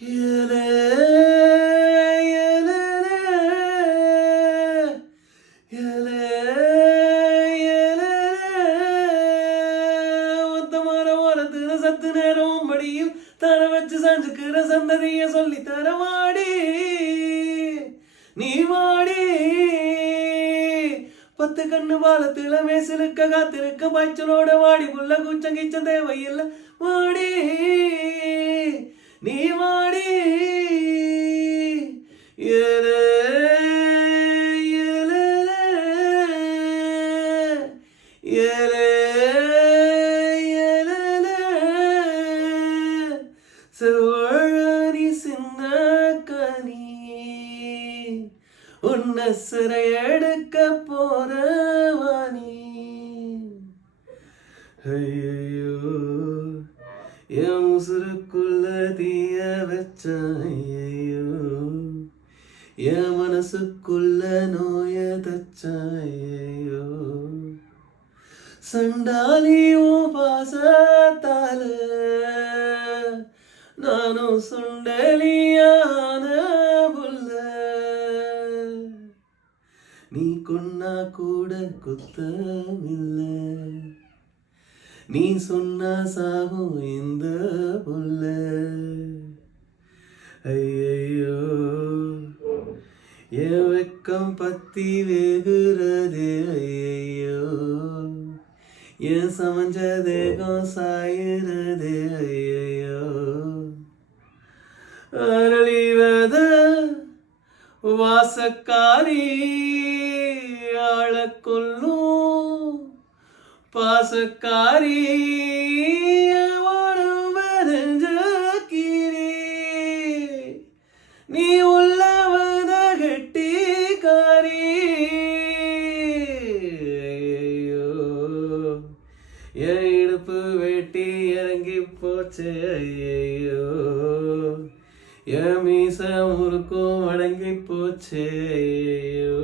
ஏலே ஏலேலே ஏலே ஏலேலே ஒத்த மரம் ஓரத்துல சத்து நேரம் மடியில் தர வச்சு சாஞ்சுக்கிற சந்ததிய சொல்லி தரவாடி நீ வாடி பத்து கண்ணு பாலத்துல மேசிலுக்க காத்திருக்க பாய்ச்சலோட வாடி புள்ள கூச்சம் கீச்சம் தேவையில்லை வாடி நீ வாடி ஏலே ஏலேலே ஏலே ஏலேலே செவ்வழி சின்ன கனியே உன்னை சிறை எடுக்க போறவானி ஐயோ என் உசுருக்குள்ள தீய வச்ச ஐயோ என் மனசுக்குள்ள நோய தச்ச ஐயோ சண்டாலியோ பாசத்தால நானும் சுண்டலியான புல்ல நீ கொன்னா கூட குத்தமில்லை நீ சொன்னா சாகும் இந்த புல்ல ஐயோ என் வெக்கம் பத்தி வேகுறதே ஐயோ என் சமஞ்ச தேகம் சாயிறதே ஐயோ அரளிவத வாசக்காரி ஆள கொல்லும் பாசக்காரி நீ உள்ளவத கெட்டிக்காரி ஐயோ என் இடுப்பு வெட்டி இறங்கி போச்சு ஐயோ என் மீச முறுக்கும் அடங்கி போச்சு ஐயோ